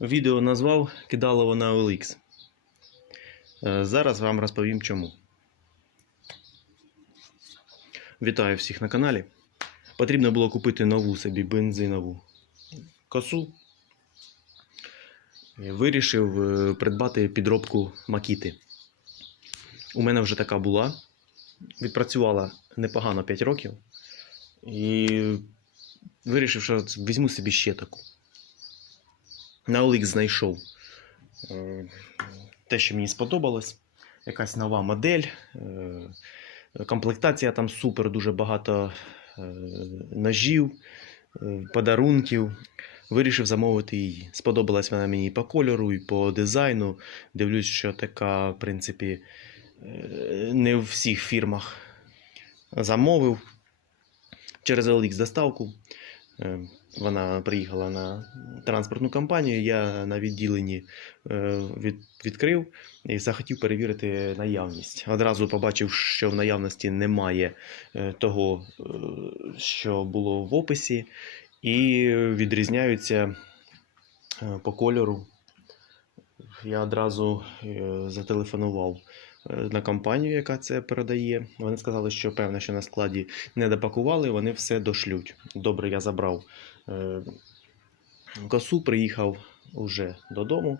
Відео назвав Кидалово на OLX. Е, Зараз вам розповім чому. Вітаю всіх на каналі. Потрібно було купити нову собі бензинову косу. Е, Вирішив е, придбати підробку Макіти. У мене вже така була. Відпрацювала непогано 5 років. І вирішив, що візьму собі ще таку. На OLX знайшов е, те, що мені сподобалось. Якась нова модель. е, Комплектація там супер, дуже багато е, ножів, подарунків. Вирішив замовити її. Сподобалась вона мені і по кольору, і по дизайну. Дивлюсь, що така, в принципі, не в всіх фірмах замовив через OLX доставку. Вона приїхала на транспортну компанію. Я на відділенні е, від, відкрив і захотів перевірити наявність. Одразу побачив, що в наявності немає е, того, е, що було в описі, і відрізняються по кольору. Я одразу зателефонував на компанію, яка це передає. Вони сказали, що певно, що на складі не допакували, вони все дошлють. Добре, я забрав е, косу, приїхав уже додому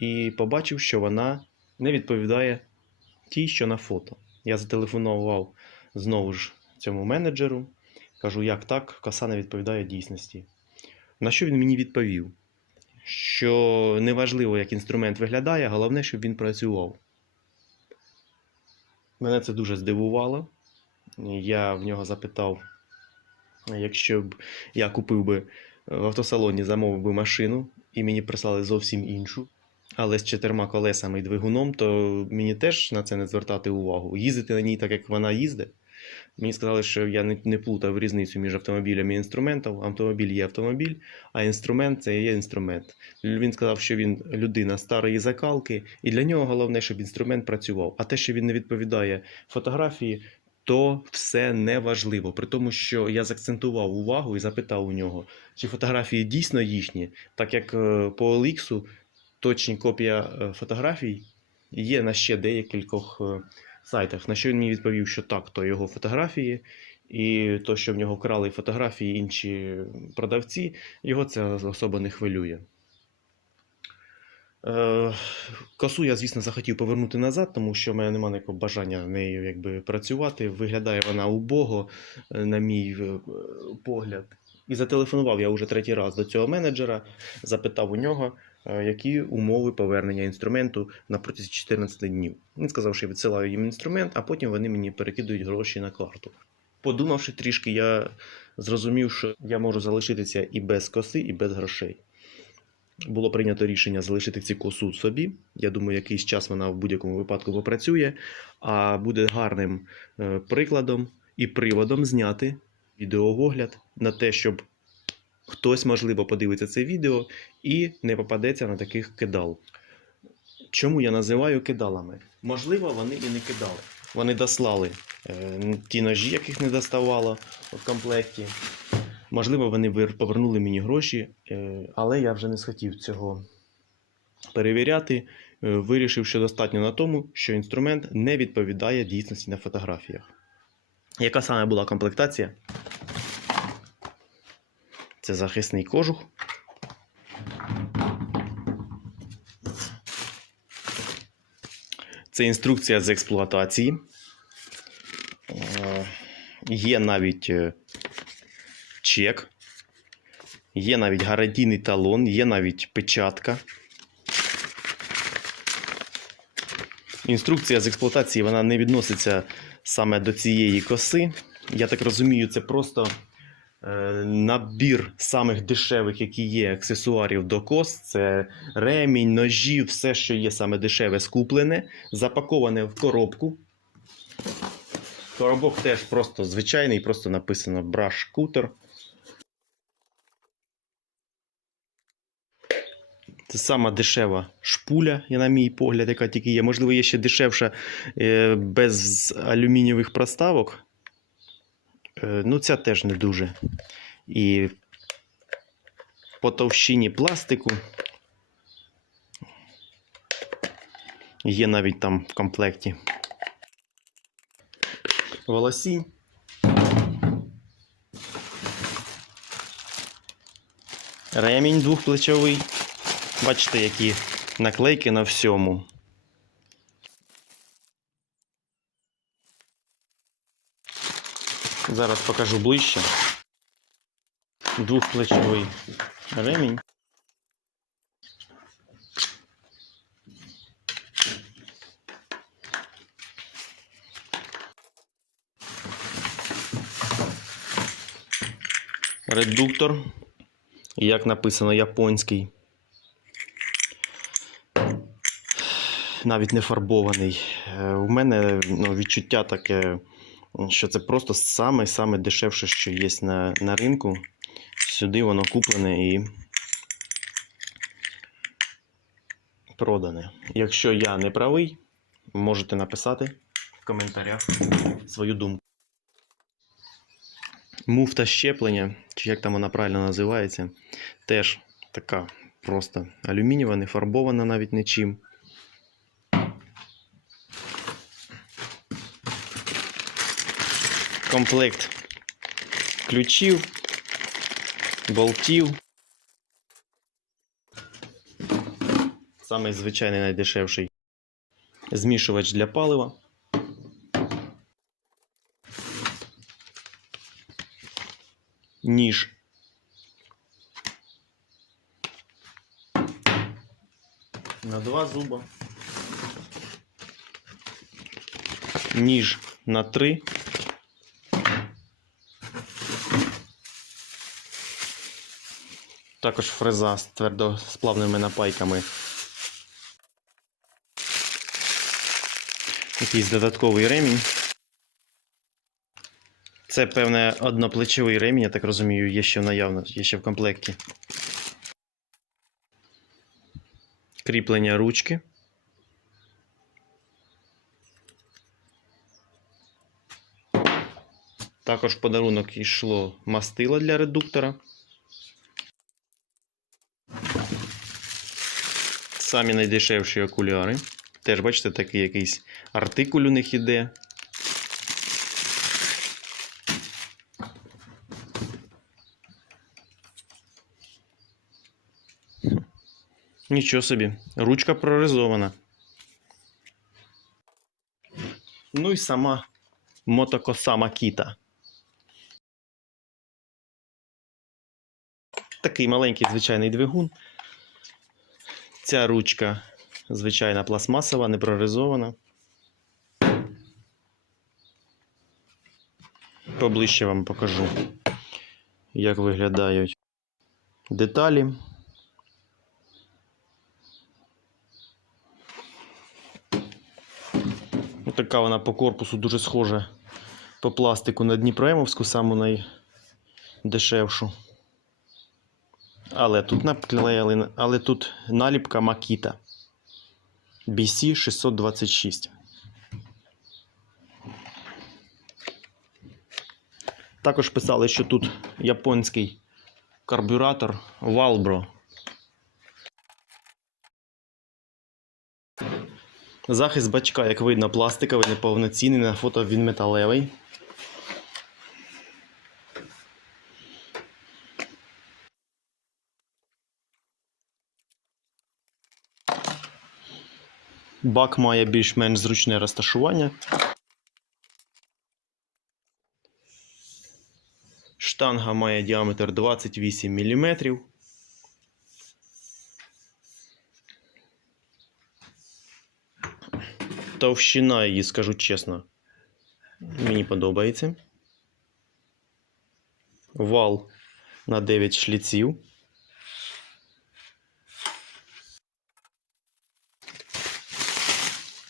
і побачив, що вона не відповідає тій, що на фото. Я зателефонував знову ж цьому менеджеру. Кажу, як так, коса не відповідає дійсності. На що він мені відповів? Що неважливо, як інструмент виглядає, головне, щоб він працював. Мене це дуже здивувало. Я в нього запитав, якщо б я купив би в автосалоні, замовив би машину, і мені прислали зовсім іншу, але з чотирма колесами і двигуном, то мені теж на це не звертати увагу. Їздити на ній так, як вона їздить. Мені сказали, що я не, не плутав різницю між автомобілем і інструментом. Автомобіль є автомобіль, а інструмент це є інструмент. Він сказав, що він людина старої закалки, і для нього головне, щоб інструмент працював. А те, що він не відповідає фотографії, то все неважливо. При тому, що я заакцентував увагу і запитав у нього, чи фотографії дійсно їхні, так як е, по OLX точні копія е, фотографій є на ще деякількох е, сайтах. На що він мені відповів, що так, то його фотографії, і то, що в нього крали фотографії інші продавці, його це особо не хвилює. Е, Косу я, звісно, захотів повернути назад, тому що в мене немає ніякого бажання нею якби, працювати. Виглядає вона убого, е, на мій е, погляд. І зателефонував я вже третій раз до цього менеджера, запитав у нього, які умови повернення інструменту на протязі 14 днів. Він сказав, що я відсилаю їм інструмент, а потім вони мені перекидують гроші на карту. Подумавши трішки, я зрозумів, що я можу залишитися і без коси, і без грошей. Було прийнято рішення залишити цю косу собі. Я думаю, якийсь час вона в будь-якому випадку попрацює, а буде гарним е, прикладом і приводом зняти відеоогляд на те, щоб хтось, можливо, подивиться це відео і не попадеться на таких кидал. Чому я називаю кидалами? Можливо, вони і не кидали. Вони дослали е, ті ножі, яких не доставало в комплекті. Можливо, вони повернули мені гроші, е, але я вже не схотів цього перевіряти. Е, Вирішив, що достатньо на тому, що інструмент не відповідає дійсності на фотографіях. Яка саме була комплектація? Це захисний кожух. Це інструкція з експлуатації. Е, Є навіть е, чек, є навіть гарантійний талон, є навіть печатка. Інструкція з експлуатації вона не відноситься саме до цієї коси. Я так розумію, це просто набір самих дешевих, які є аксесуарів до кос. Це ремінь, ножі, все, що є саме дешеве, скуплене, запаковане в коробку. Коробок теж просто звичайний, просто написано Brush Cutter. Це сама дешева шпуля, на мій погляд, яка тільки є. Можливо, є ще дешевша е, без алюмінієвих проставок. Е, ну, ця теж не дуже. І по товщині пластику. Є навіть там в комплекті. Волосі. Ремінь двохплечовий. Бачите, які наклейки на всьому. Зараз покажу ближче. Двохплечовий ремінь. Редуктор, як написано, японський. Навіть не фарбований. Е, У мене ну, відчуття таке, що це просто саме-саме дешевше, що є на, на ринку. Сюди воно куплене і продане. Якщо я не правий, можете написати в коментарях свою думку. Муфта щеплення, чи як там вона правильно називається, теж така просто алюмінієва, не фарбована навіть нічим. Комплект ключів, болтів. Самий звичайний найдешевший змішувач для палива. ніж. На два зуба. Ніж на три. Також фреза з твердосплавними напайками. Якийсь додатковий ремінь. Це, певне, одноплечовий ремінь, я так розумію, є ще в наявно, є ще в комплекті. Кріплення ручки. Також подарунок йшло мастило для редуктора. Самі найдешевші окуляри. Теж, бачите, такий якийсь артикуль у них іде. Нічого собі, ручка проризована. Ну і сама мотокоса Макіта. Такий маленький звичайний двигун. Ця ручка звичайна пластмасова, не проризована. Поближче вам покажу, як виглядають деталі. Така вона по корпусу дуже схожа по пластику на Дніпроемовську, саму найдешевшу. Але тут наклеїли, але тут наліпка Makita BC 626. Також писали, що тут японський карбюратор Valbro. Захист бачка, як видно, пластиковий, неповноцінний, на фото він металевий. Бак має більш-менш зручне розташування. Штанга має діаметр 28 мм. Товщина її, скажу чесно, мені подобається. Вал на 9 шліців.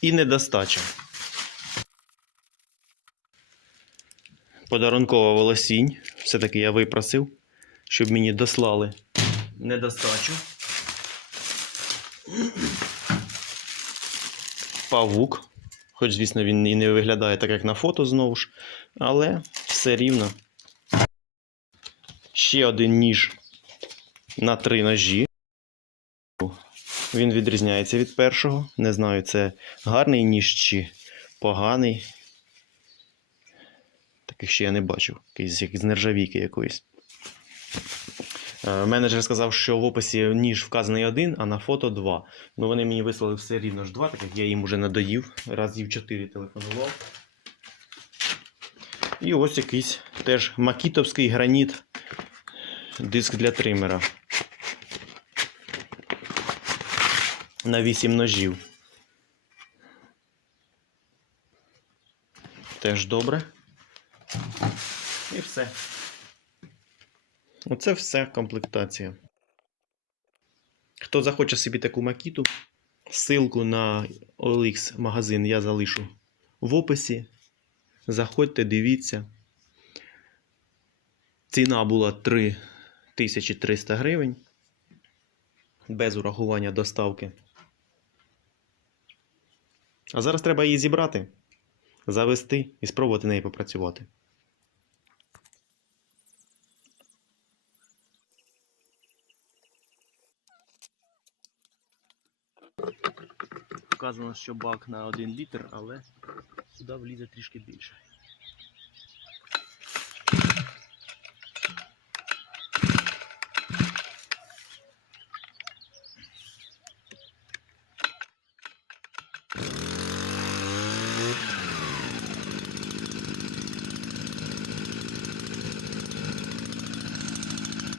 І недостача. Подарункова волосінь. Все-таки я випросив, щоб мені дослали недостачу. Павук. Хоч, звісно, він і не виглядає так, як на фото знову ж, але все рівно. Ще один ніж на три ножі. Він відрізняється від першого. Не знаю, це гарний ніж чи поганий. Таких ще я не бачив. Якийсь як з нержавійки якоїсь. Е, Менеджер сказав, що в описі ніж вказаний один, а на фото два. Ну вони мені вислали все рівно ж два, так як я їм уже надоїв. Разів чотири телефонував. І ось якийсь теж макітовський граніт. Диск для тримера. На 8 ножів. Теж добре. І все. Оце все комплектація. Хто захоче собі таку макіту, ссылку на OLX магазин я залишу в описі. Заходьте, дивіться. Ціна була 3300 гривень. Без урахування доставки. А зараз треба її зібрати, завести і спробувати нею попрацювати. Вказано, що бак на 1 літр, але сюди влізе трішки більше.